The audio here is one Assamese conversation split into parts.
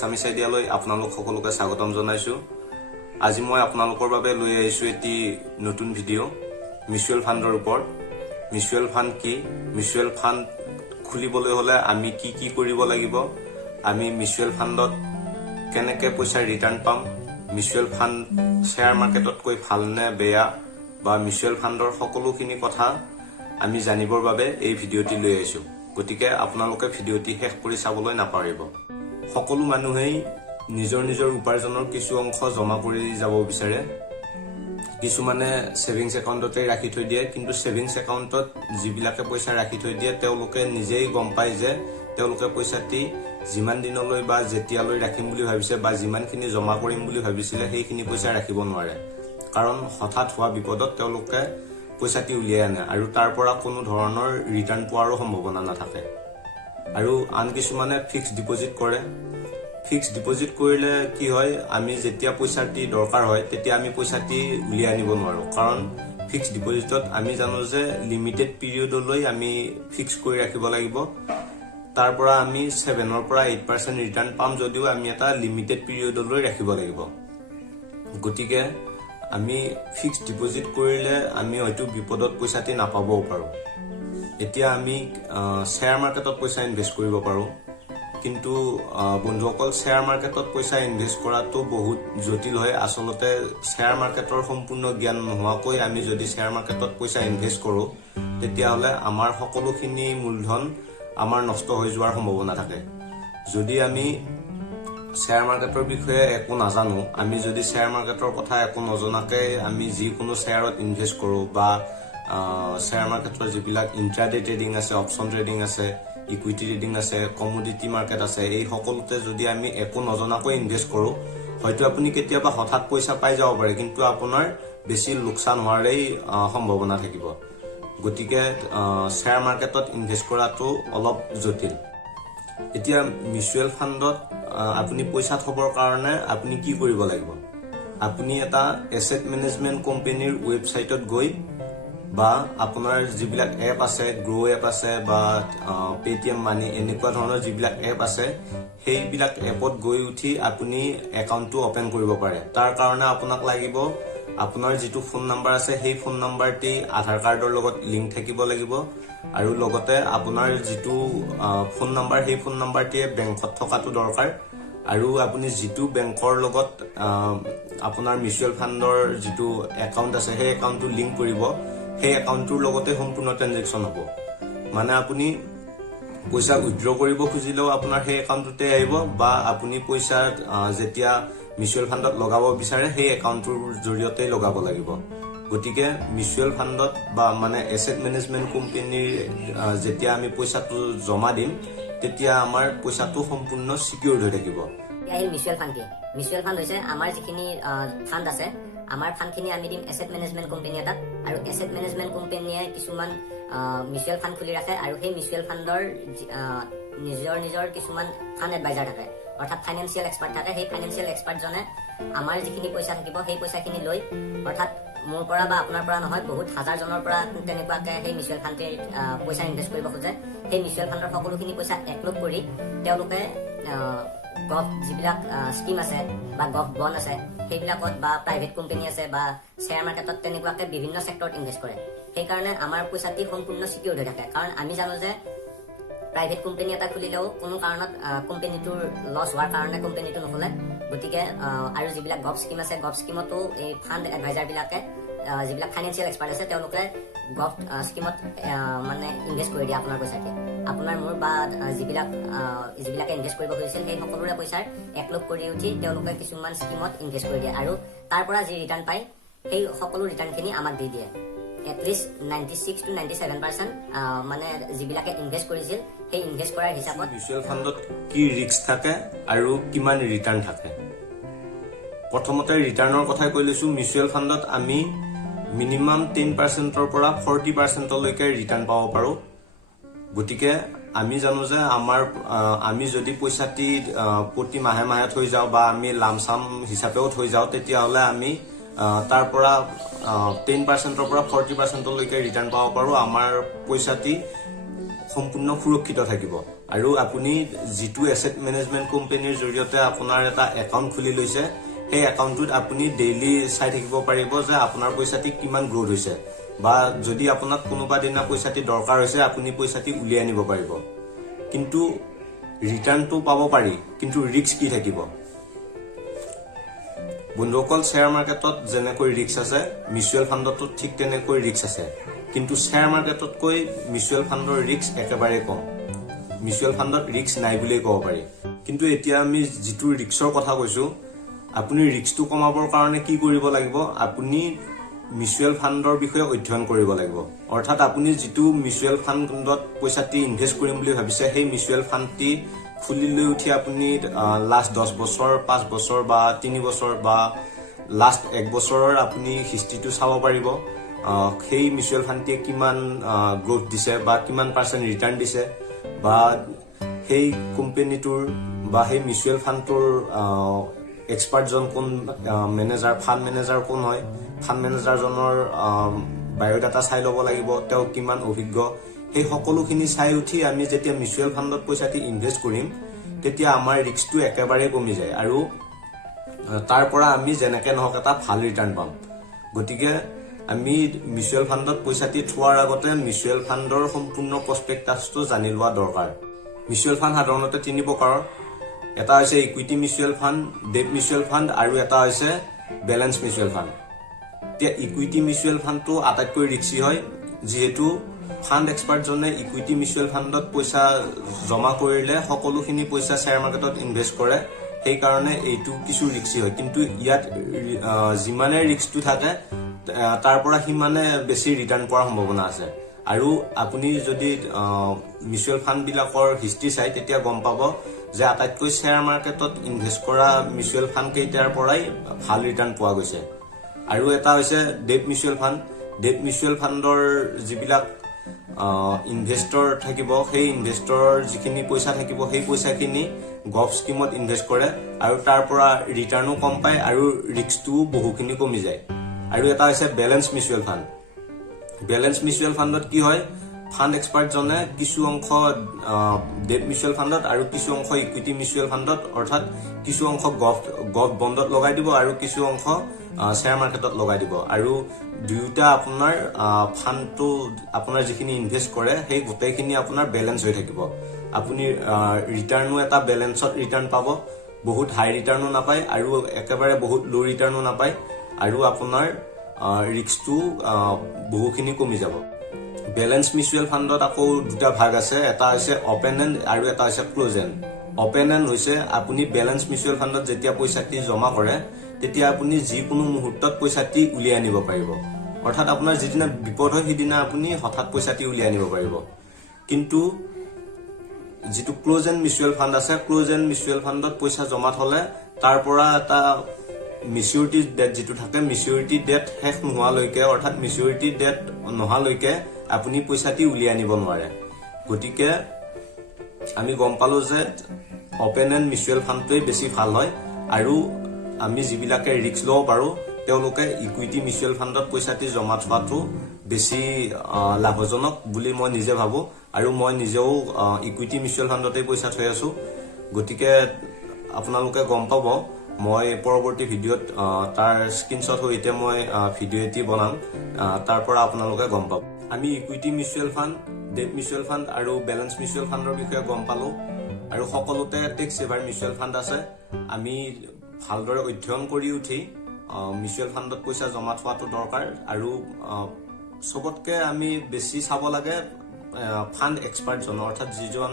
এছামিছ আইডিয়ালৈ আপোনালোক সকলোকে স্বাগতম জনাইছো। আজি মই আপোনালোকৰ বাবে লৈ আহিছো এটি নতুন ভিডিঅ' মিউচুৱেল ফাণ্ডৰ ওপৰত। মিউচুৱেল ফাণ্ড কি, মিউচুৱেল ফাণ্ড খুলিবলৈ হলে আমি কি কি কৰিব লাগিব, আমি মিউচুৱেল ফাণ্ডত কেনেকে পইচা ৰিটাৰ্ণ পাম, মিউচুৱেল ফাণ্ড শ্বেয়াৰ মাৰ্কেটতকৈ ভাল নে বেয়া, বা মিউচুৱেল ফাণ্ডৰ সকলোখিনি কথা আমি জানিবৰ বাবে এই ভিডিঅ'টি লৈ আহিছো। গতিকে আপোনালোকে ভিডিঅ'টি শেষ কৰি চাবলৈ নাপাহৰিব। সকলো মানুহেই নিজৰ নিজৰ উপাৰ্জনৰ কিছু অংশ জমা কৰি যাব বিচাৰে। কিছুমানে সেভিংস একাউণ্টতে ৰাখি থৈ দিয়ে, কিন্তু সেভিংস একাউণ্টত যিবিলাকে পইচা ৰাখি থৈ দিয়ে তেওঁলোকে নিজেই গম পায় যে তেওঁলোকে পইচাটি যিমান দিনলৈ বা যেতিয়ালৈ ৰাখিম বুলি ভাবিছে বা যিমানখিনি জমা কৰিম বুলি ভাবিছিলে সেইখিনি পইচা ৰাখিব নোৱাৰে। কাৰণ হঠাৎ হোৱা বিপদত তেওঁলোকে পইচাটি উলিয়াই আনে আৰু তাৰ পৰা কোনো ধৰণৰ ৰিটাৰ্ণ পোৱাৰো সম্ভাৱনা নাথাকে। আৰু আন কিছুমানে ফিক্সড ডিপজিট কৰে। ফিক্সড ডিপজিট কৰিলে কি হয়, আমি যেতিয়া পইচাটি দৰকাৰ হয় তেতিয়া আমি পইচাটি উলিয়াই আনিব নোৱাৰো। কাৰণ ফিক্সড ডিপজিটত আমি জানো যে লিমিটেড পিৰিয়ডলৈ আমি ফিক্স কৰি ৰাখিব লাগিব। তাৰ পৰা আমি 7 পৰা 8% ৰিটাৰ্ণ পাম যদিও আমি এটা লিমিটেড পিৰিয়ডলৈ ৰাখিব লাগিব। গতিকে আমি ফিক্সড ডিপজিট কৰিলে আমি হয়তো বিপদত পইচাটি নাপাবও পাৰো। এতিয়া আমি শ্বেয়াৰ মাৰ্কেটত পইচা ইনভেষ্ট কৰিব পাৰো, কিন্তু বন্ধুসকল শ্বেয়াৰ মাৰ্কেটত পইচা ইনভেষ্ট কৰাটো বহুত জটিল হয়। আচলতে শ্বেয়াৰ মাৰ্কেটৰ সম্পূৰ্ণ জ্ঞান নোহোৱাকৈ আমি যদি শ্বেয়াৰ মাৰ্কেটত পইচা ইনভেষ্ট কৰো তেতিয়াহ'লে আমাৰ সকলোখিনি মূলধন আমাৰ নষ্ট হৈ যোৱাৰ সম্ভাৱনা থাকে। যদি আমি শ্বেয়াৰ মাৰ্কেটৰ বিষয়ে একো নাজানো, আমি যদি শ্বেয়াৰ মাৰ্কেটৰ কথা একো নজনাকে আমি যিকোনো শ্বেয়াৰত ইনভেষ্ট কৰো বা শ্বেয়াৰ মাৰ্কেটৰ যিবিলাক ইন্ট্ৰাডে ট্ৰেডিং আছে, অপচন ট্ৰেডিং আছে, ইকুইটি ট্ৰেডিং আছে, কমোডিটি মাৰ্কেট আছে, এই সকলোতে যদি আমি একো নজনাকৈ ইনভেষ্ট কৰো হয়তো আপুনি কেতিয়াবা হঠাৎ পইচা পাই যাব পাৰে, কিন্তু আপোনাৰ বেছি লোকচান হোৱাৰেই সম্ভাৱনা থাকিব। গতিকে শ্বেয়াৰ মাৰ্কেটত ইনভেষ্ট কৰাটো অলপ জটিল। এতিয়া মিউচুৱেল ফাণ্ডত আপুনি পইচা থবৰ কাৰণে আপুনি কি কৰিব লাগিব, আপুনি এটা এছেট মেনেজমেন্ট কোম্পানীৰ ৱেবছাইটত গৈ বা আপোনাৰ যিবিলাক এপ আছে, গ্ৰ' এপ আছে বা পেটিএম মানি এনেকুৱা ধৰণৰ যিবিলাক এপ আছে সেইবিলাক এপত গৈ উঠি আপুনি একাউণ্টটো অপেন কৰিব পাৰে। তাৰ কাৰণে আপোনাক লাগিব আপোনাৰ যিটো ফোন নাম্বাৰ আছে সেই ফোন নাম্বাৰটি আধাৰ কাৰ্ডৰ লগত লিংক থাকিব লাগিব, আৰু লগতে আপোনাৰ যিটো ফোন নাম্বাৰ সেই ফোন নাম্বাৰটিয়ে বেংকত থকাটো দৰকাৰ। আৰু আপুনি যিটো বেংকৰ লগত আপোনাৰ মিউচুৱেল ফাণ্ডৰ যিটো একাউণ্ট আছে সেই একাউণ্টটো লিংক কৰিব, সেই একাউণ্টটোৰ লগতে সম্পূৰ্ণ ট্ৰেনজেকশ্যন হ'ব। মানে আপুনি পইচা উইথড্ৰ কৰিব খুজিলেও আপোনাৰ সেই একাউণ্টটোতে আহিব, বা আপুনি পইচা যেতিয়া মিউচুৱেল ফাণ্ডত লগাব বিচাৰে সেই একাউণ্টটোৰ জৰিয়তে লগাব লাগিব। গতিকে মিউচুৱেল ফাণ্ডত বা মানে এছেট মেনেজমেন্ট কোম্পানীৰ যেতিয়া আমি পইচাটো জমা দিম তেতিয়া আমাৰ পইচাটো সম্পূৰ্ণ সিকিউৰ হৈ থাকিব। মিউচুৱেল ফাণ্ড কি? মিউচুৱেল ফাণ্ড হৈছে আমাৰ যিখিনি ফাণ্ড আছে, আমাৰ ফাণ্ডখিনি আমি দিম এছেট মেনেজমেন্ট কোম্পানী এটাত, আৰু এছেট মেনেজমেন্ট কোম্পানীয়ে কিছুমান মিউচুৱেল ফাণ্ড খুলি ৰাখে, আৰু সেই মিউচুৱেল ফাণ্ডৰ নিজৰ কিছুমান ফাণ্ড এডভাইজাৰ থাকে, অৰ্থাৎ ফাইনেন্সিয়েল এক্সপাৰ্ট থাকে। সেই ফাইনেন্সিয়েল এক্সপাৰ্টজনে আমাৰ যিখিনি পইচা থাকিব সেই পইচাখিনি লৈ, অৰ্থাৎ মোৰ পৰা বা আপোনাৰ পৰা নহয়, বহুত হাজাৰজনৰ পৰা তেনেকুৱাকে সেই মিউচুৱেল ফাণ্ডে পইচা ইনভেষ্ট কৰিব খোজে। সেই মিউচুৱেল ফাণ্ডৰ সকলোখিনি পইচা একলগ কৰি তেওঁলোকে গভ যিবিলাক স্কিম আছে বা গভ বণ্ড আছে সেইবিলাকত, বা প্ৰাইভেট কোম্পানী আছে বা শ্বেয়াৰ মাৰ্কেটত, তেনেকুৱাকে বিভিন্ন চেক্টৰত ইনভেষ্ট কৰে। সেইকাৰণে আমাৰ পইচাটি সম্পূৰ্ণ সিকিউৰ হৈ থাকে। কাৰণ আমি জানো যে প্ৰাইভেট কোম্পানী এটা খুলিলেও কোনো কাৰণত কোম্পানীটোৰ লছ হোৱাৰ কাৰণে কোম্পানীটো নোখোলে। গতিকে আৰু যিবিলাক গভ স্কিম আছে, গভ স্কিমতো এই ফাণ্ড এডভাইজাৰ বিলাকে, যিবিলাক ফাইনেন্সিয়েল এক্সপাৰ্ট আছে তেওঁলোকে গভ স্কিমত মানে ইনভেষ্ট কৰি দিয়ে আপোনাৰ পইচাটি। আপোনাৰ মোৰ বা যিবিলাকে ইনভেষ্ট কৰিব খুজিছিল সেই সকলোৰে পইচাৰ একলগ কৰি উঠি তেওঁলোকে কিছুমান স্কিমত ইনভেষ্ট কৰি দিয়ে, আৰু তাৰ পৰা যি ৰিটাৰ্ণ পায় সেই সকলো ৰিটাৰ্ণখিনি আমাক দি দিয়ে। এটলিষ্ট 96 to 97% মানে যিবিলাকে ইনভেষ্ট কৰিছিল সেই ইনভেষ্ট কৰাৰ হিচাপত। মিউচুৱেল ফাণ্ডত কি ৰিস্ক থাকে আৰু কিমান ৰিটাৰ্ণ থাকে? প্ৰথমতে ৰিটাৰ্ণৰ কথাই কৈ লৈছো। মিউচুৱেল ফাণ্ডত আমি মিনিমাম 10%ৰ পৰা 40%লৈকে ৰিটাৰ্ণ পাব পাৰো। গতিকে আমি জানো যে আমি যদি পইচাটি প্ৰতি মাহে মাহে থৈ যাওঁ বা আমি লামচাম হিচাপেও থৈ যাওঁ তেতিয়াহ'লে আমি তাৰ পৰা 10%ৰ পৰা 40%লৈকে ৰিটাৰ্ণ পাব পাৰো। আমাৰ পইচাটি সম্পূৰ্ণ সুৰক্ষিত থাকিব আৰু আপুনি যিটো এসেট মেনেজমেন্ট কোম্পানীৰ জৰিয়তে আপোনাৰ এটা একাউণ্ট খুলি লৈছে সেই একাউণ্টটোত আপুনি ডেইলি চাই থাকিব পাৰিব যে আপোনাৰ পইচাটি কিমান গ্ৰোথ হৈছে বা যদি আপোনাক কোনোবা দিনা পইচাটি দৰকাৰ হৈছে আপুনি পইচাটি উলিয়াই আনিব পাৰিব কিন্তু ৰিটাৰ্ণটো পাব পাৰি কিন্তু ৰিস্ক কি থাকিব বন্ধুসকল শ্বেয়াৰ মাৰ্কেটত যেনেকৈ ৰিস্ক আছে মিউচুৱেল ফাণ্ডতো ঠিক তেনেকৈ ৰিস্ক আছে কিন্তু শ্বেয়াৰ মাৰ্কেটতকৈ মিউচুৱেল ফাণ্ডৰ ৰিস্ক একেবাৰে কম মিউচুৱেল ফাণ্ডত ৰিস্ক নাই বুলিয়ে ক'ব পাৰি কিন্তু এতিয়া আমি যিটো ৰিস্কৰ কথা কৈছো আপুনি ৰিস্কটো কমাবৰ কাৰণে কি কৰিব লাগিব আপুনি মিউচুৱেল ফাণ্ডৰ বিষয়ে অধ্যয়ন কৰিব লাগিব অৰ্থাৎ আপুনি যিটো মিউচুৱেল ফাণ্ডত পইচাটি ইনভেষ্ট কৰিম বুলি ভাবিছে সেই মিউচুৱেল ফাণ্ডটি খুলি লৈ উঠি আপুনি লাষ্ট 10 বছৰ 5 বছৰ বা 3 বছৰ বা লাষ্ট 1 বছৰৰ আপুনি হিষ্ট্ৰীটো চাব পাৰিব সেই মিউচুৱেল ফাণ্ডটিয়ে কিমান গ্ৰোথ দিছে বা কিমান পাৰ্চেন্ট ৰিটাৰ্ণ দিছে বা সেই কোম্পানীটোৰ বা সেই মিউচুৱেল ফাণ্ডটোৰ এক্সপাৰ্টজন কোন মেনেজাৰ ফাণ্ড মেনেজাৰ কোন হয় ফাণ্ড মেনেজাৰজনৰ বায়োডাটা চাই ল'ব লাগিব তেওঁ কিমান অভিজ্ঞ সেই সকলোখিনি চাই উঠি আমি যেতিয়া মিউচুৱেল ফাণ্ডত পইচাটি ইনভেষ্ট কৰিম তেতিয়া আমাৰ ৰিস্কটো একেবাৰে কমি যায় আৰু তাৰ পৰা আমি যেনেকে নহওক এটা ভাল ৰিটাৰ্ণ পাম গতিকে আমি মিউচুৱেল ফাণ্ডত পইচাটি থোৱাৰ আগতে মিউচুৱেল ফাণ্ডৰ সম্পূৰ্ণ প্ৰস্পেক্টাছটো জানি লোৱা দৰকাৰ মিউচুৱেল ফাণ্ড সাধাৰণতে 3 প্ৰকাৰৰ এটা হৈছে equity mutual fund date mutual fund আৰু এটা হৈছে বেলেন্স মিউচুৱেল ফাণ্ড এতিয়া ইকুইটি মিউচুৱেল ফাণ্ডটো আটাইতকৈ ৰিস্কি হয় যিহেতু ফাণ্ড এক্সপাৰ্টজনে ইকুইটি মিউচুৱেল ফাণ্ডত পইচা জমা কৰিলে সকলোখিনি পইচা শ্বেয়াৰ মাৰ্কেটত ইনভেষ্ট কৰে সেইকাৰণে এইটো কিছু ৰিস্কি হয় কিন্তু ইয়াত যিমানে ৰিস্কটো থাকে তাৰ পৰা সিমানে বেছি ৰিটাৰ্ণ পোৱাৰ সম্ভাৱনা আছে আৰু আপুনি যদি মিউচুৱেল ফাণ্ড বিলাকৰ হিষ্ট্ৰী চাই তেতিয়া গম পাব যে আটাইতকৈ শ্বেয়াৰ মাৰ্কেটত ইনভেষ্ট কৰা মিউচুৱেল ফাণ্ড কেইটাৰ পৰাই ভাল ৰিটাৰ্ণ পোৱা গৈছে আৰু এটা হৈছে ডেট মিউচুৱেল ফাণ্ডৰ যিবিলাক ইনভেষ্টৰ থাকিব সেই ইনভেষ্টৰৰ যিখিনি পইচা থাকিব সেই পইচাখিনি গভ স্কিমত ইনভেষ্ট কৰে আৰু তাৰ পৰা ৰিটাৰ্ণো কম পায় আৰু ৰিস্কটোও বহুখিনি কমি যায় আৰু এটা হৈছে বেলেন্স মিউচুৱেল ফাণ্ডত কি হয় ফাণ্ড এক্সপাৰ্টজনে কিছু অংশ ডেট মিউচুৱেল ফাণ্ডত আৰু কিছু অংশ ইকুইটি মিউচুৱেল ফাণ্ডত অৰ্থাৎ কিছু অংশ গভ বণ্ডত লগাই দিব আৰু কিছু অংশ শ্বেয়াৰ মাৰ্কেটত লগাই দিব আৰু দুয়োটা আপোনাৰ ফাণ্ডটো আপোনাৰ যিখিনি ইনভেষ্ট কৰে সেই গোটেইখিনি আপোনাৰ বেলেন্স হৈ থাকিব আপুনি ৰিটাৰ্ণো এটা বেলেন্সত ৰিটাৰ্ণ পাব বহুত হাই ৰিটাৰ্ণো নাপায় আৰু একেবাৰে বহুত লো ৰিটাৰ্ণো নাপায় আৰু আপোনাৰ ৰিস্কটো বহুখিনি কমি যাব বেলেন্স মিউচুৱেল ফাণ্ডত আকৌ দুটা ভাগ আছে এটা হৈছে অপেন এণ্ড আৰু এটা হৈছে ক্লোজ এণ্ড অপেন এণ্ড হৈছে আপুনি বেলেন্স মিউচুৱেল ফাণ্ডত যেতিয়া পইচাটি জমা কৰে তেতিয়া আপুনি যিকোনো মুহূৰ্তত পইচাটি উলিয়াই আনিব পাৰিব অৰ্থাৎ আপোনাৰ যিদিনা বিপদ হয় সেইদিনা আপুনি হঠাৎ পইচাটি উলিয়াই আনিব পাৰিব কিন্তু যিটো ক্লোজ এণ্ড মিউচুৱেল ফাণ্ড আছে ক্লোজ এণ্ড মিউচুৱেল ফাণ্ডত পইচা জমা থলে তাৰ পৰা এটা মেচিউৰিটি ডেট যিটো থাকে মেচিউৰিটি ডেট শেষ নোহোৱালৈকে অৰ্থাৎ মেচিউৰিটি ডেট নোহোৱালৈকে আপুনি পইচাটি উলিয়াই আনিব নোৱাৰে গতিকে আমি গম পালো যে অপেন এণ্ড মিউচুৱেল ফাণ্ডটোৱে বেছি ভাল হয় আৰু আমি যিবিলাকে ৰিস্ক ল'ব পাৰো তেওঁলোকে ইকুইটি মিউচুৱেল ফাণ্ডত পইচাটি জমা থোৱাটো বেছি লাভজনক বুলি মই নিজে ভাবো আৰু মই নিজেও ইকুইটি মিউচুৱেল ফাণ্ডতে পইচা থৈ আছো গতিকে আপোনালোকে গম পাব মই পৰৱৰ্তী ভিডিঅ'ত তাৰ স্ক্ৰীনশ্বট সহিতে মই ভিডিঅ' এটি বনাম তাৰ পৰা আপোনালোকে গম পাব আমি equity mutual fund date mutual fund আৰু বেলেন্স মিউচুৱেল ফাণ্ডৰ বিষয়ে গম পালো আৰু সকলোতে টেক্স সেভাৰ মিউচুৱেল ফাণ্ড আছে আমি ভালদৰে অধ্যয়ন কৰি উঠি মিউচুৱেল ফাণ্ডত পইচা জমা থোৱাটো দৰকাৰ আৰু সবতকে আমি বেছি চাব লাগে ফাণ্ড এক্সপাৰ্টজন অৰ্থাৎ যিজন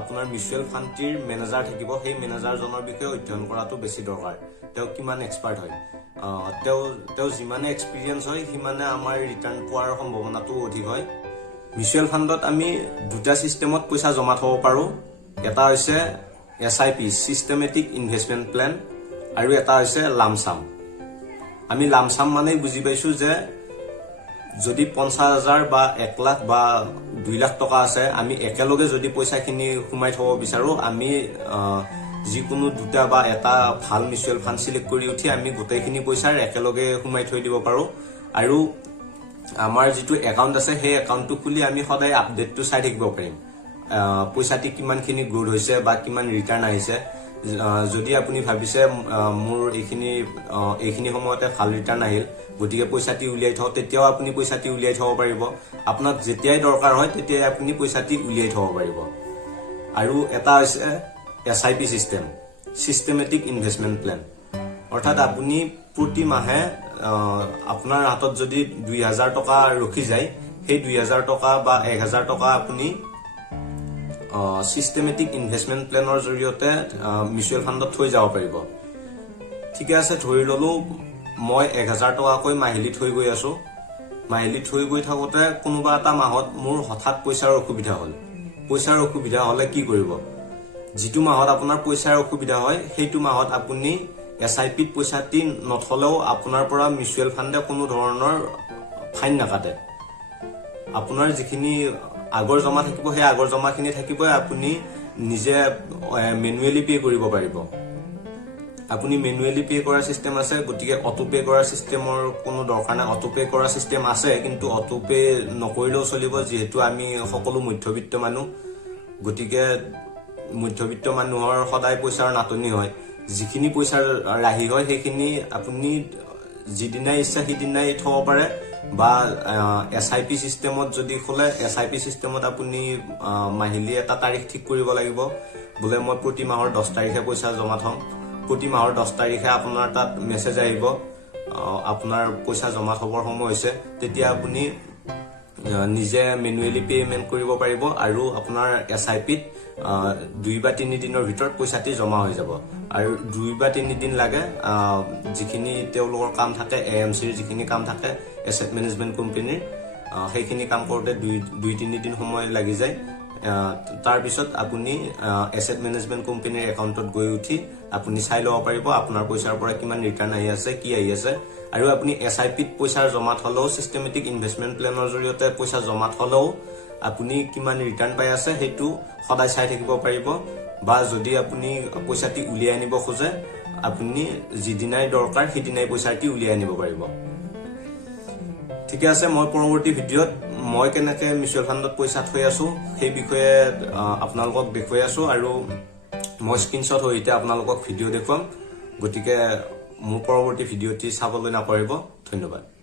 আপোনাৰ মিউচুৱেল ফাণ্ডটিৰ মেনেজাৰ থাকিব সেই মেনেজাৰজনৰ বিষয়ে অধ্যয়ন কৰাটো বেছি দৰকাৰ তেওঁ কিমান এক্সপাৰ্ট হয় তেওঁ যিমানে এক্সপিৰিয়েঞ্চ হয় সিমানে আমাৰ ৰিটাৰ্ণ পোৱাৰ সম্ভাৱনাটো অধিক হয় মিউচুৱেল ফাণ্ডত আমি দুটা সিস্টেমত পইচা জমা থব পাৰো এটা হৈছে SIP সিস্টেমেটিক ইনভেষ্টমেন্ট প্ল্যান আৰু এটা হৈছে লামসাম আমি লামসাম মানে বুজি পাইছো যে যদি 50,000 বা 1 লাখ বা 2 লাখ টকা আছে আমি একেলগে যদি পইচাখিনি ঘুমাই থব বিচাৰো আমি যিকোনো দুটা বা এটা ভাল মিউচুৱেল ফাণ্ড সিলেক্ট কৰি উঠি আমি গোটেইখিনি পইচাৰ একেলগে ঘুমাই থৈ দিব পাৰো আৰু আমাৰ যিটো একাউণ্ট আছে সেই একাউণ্টটো খুলি আমি সদায় আপডেটটো চাই থাকিব পাৰিম পইচাটি কিমানখিনি গ্ৰোথ হৈছে বা কিমান ৰিটাৰ্ণ আহিছে যদি আপুনি ভাবিছে মোৰ এইখিনি সময়তে ভাল ৰিটাৰ্ণ আহিল গতিকে পইচাটি উলিয়াই থওঁ তেতিয়াও আপুনি পইচাটি উলিয়াই থব পাৰিব আপোনাক যেতিয়াই দৰকাৰ হয় তেতিয়াই আপুনি পইচাটি উলিয়াই থব পাৰিব আৰু এটা হৈছে SIP system systematic investment plan অৰ্থাৎ আপুনি প্ৰতি মাহে আপোনাৰ হাতত যদি 2000 টকা ৰখি যায় সেই 2000 টকা বা 1000 টকা আপুনি সিস্টেমেটিক ইনভেষ্টমেন্ট প্ল্যানৰ জৰিয়তে মিউচুৱেল ফাণ্ডত থৈ যাব পাৰিব ঠিক আছে ধৰি ললো মই 1000 টকাকৈ মাহিলি থৈ গৈ আছো মাহিলি থৈ গৈ থাকোতে কোনোবা এটা মাহত মোৰ হঠাৎ পইচাৰ অসুবিধা হ'ল পইচাৰ অসুবিধা হলে কি কৰিব যিটো মাহত আপোনাৰ পইচাৰ অসুবিধা হয় সেইটো মাহত আপুনি SIP ত পইচাটি নথলেও আপোনাৰ পৰা মিউচুৱেল ফাণ্ডে কোনো ধৰণৰ ফাইন নাকাটে আপোনাৰ যিখিনি আগৰ জমা থাকিব সেই আগৰ জমাখিনি থাকিব আপুনি নিজে মেনুৱেলি পে কৰিব পাৰিব আপুনি মেনুৱেলি পে কৰাৰ সিস্টেম আছে গতিকে অটো পে কৰাৰ সিস্টেমৰ কোনো দৰকাৰ নাই অটো পে কৰাৰ সিস্টেম আছে কিন্তু অটো পে নকৰিলেও চলিব যেহেতু আমি সকলো মধ্যবিত্ত মানুহ গতিকে মধ্যবিত্ত মানুহৰ সদায় পইচাৰ নাটনি হয় যিখিনি পইচা ৰাহি হয় সেইখিনি আপুনি যিদিনাই ইচ্ছা সিদিনাই থব পাৰে বা SIP সিস্টেমত যদি খোলে SIP সিস্টেমত আপুনি মাহিলি এটা তাৰিখ ঠিক কৰিব লাগিব বোলে মই প্ৰতি মাহৰ 10 তাৰিখে পইচা জমা থম প্ৰতি মাহৰ 10 তাৰিখে আপোনাৰ তাত মেছেজ আহিব আপোনাৰ পইচা জমা থবৰ সময় হৈছে তেতিয়া আপুনি নিজে মেনুৱেলি পেমেন্ট কৰিব পাৰিব আৰু আপোনাৰ SIP ত 2 বা 3 দিনৰ ভিতৰত পইচাটি জমা হৈ যাব আৰু 2 বা 3 দিন লাগে যিখিনি তেওঁলোকৰ কাম থাকে AMC ৰ যিখিনি কাম থাকে এসেট মেনেজমেন্ট কোম্পানীৰ সেইখিনি কাম কৰোতে 2-3 দিন সময় লাগি যায় তাৰ পিছত আপুনি এসেট মেনেজমেন্ট কোম্পানীৰ একাউণ্টত গৈ উঠি আপুনি চাই লব পাৰিব আপোনাৰ পইচাৰ পৰা কিমান ৰিটাৰ্ণ আহি আছে কি আহি আছে আৰু আপুনি SIP ত পইচা জমা থলেও সিস্টেমেটিক ইনভেষ্টমেন্ট প্ল্যানৰ জৰিয়তে পইচা জমা থলেও আপুনি কিমান ৰিটাৰ্ণ পাই আছে হেতু সদায় চাই থাকিব পাৰিব বা যদি আপুনি পইচাটি উলিয়াই আনিব খোজে আপুনি যিদিনাই দৰকাৰ সেইদিনাই পইচাটি উলিয়াই আনিব পাৰিব ঠিক আছে মই পৰৱৰ্তী ভিডিঅত মই কেনেকৈ মিউচুৱেল ফাণ্ডত পইচা থৈ আছো সেই বিষয়ে আপোনালোকক দেখুৱাই আছো আৰু মই স্ক্ৰিনশ্বট হৈতে আপোনালোকক ভিডিঅ দেখুৱাম গতিকে মোৰ পৰৱৰ্তী ভিডিঅটি চাবলৈ নাপাহৰিব ধন্যবাদ